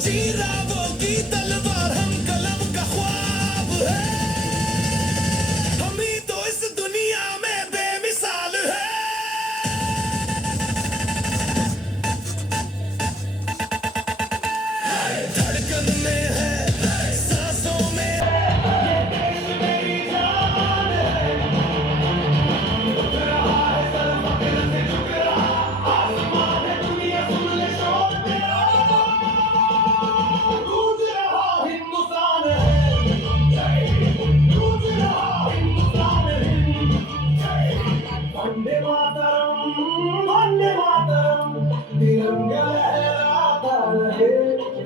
बाजीरावों की तलवार हम कलम का ख्वाब है हम ही तो इस दुनिया में बेमिसाल है धड़कन में है सांसों में गूंज रहा हिंदुस्तान है गूंज रहा हिंदुस्तान है वंदे मातरम तिरंगा लहराता रहे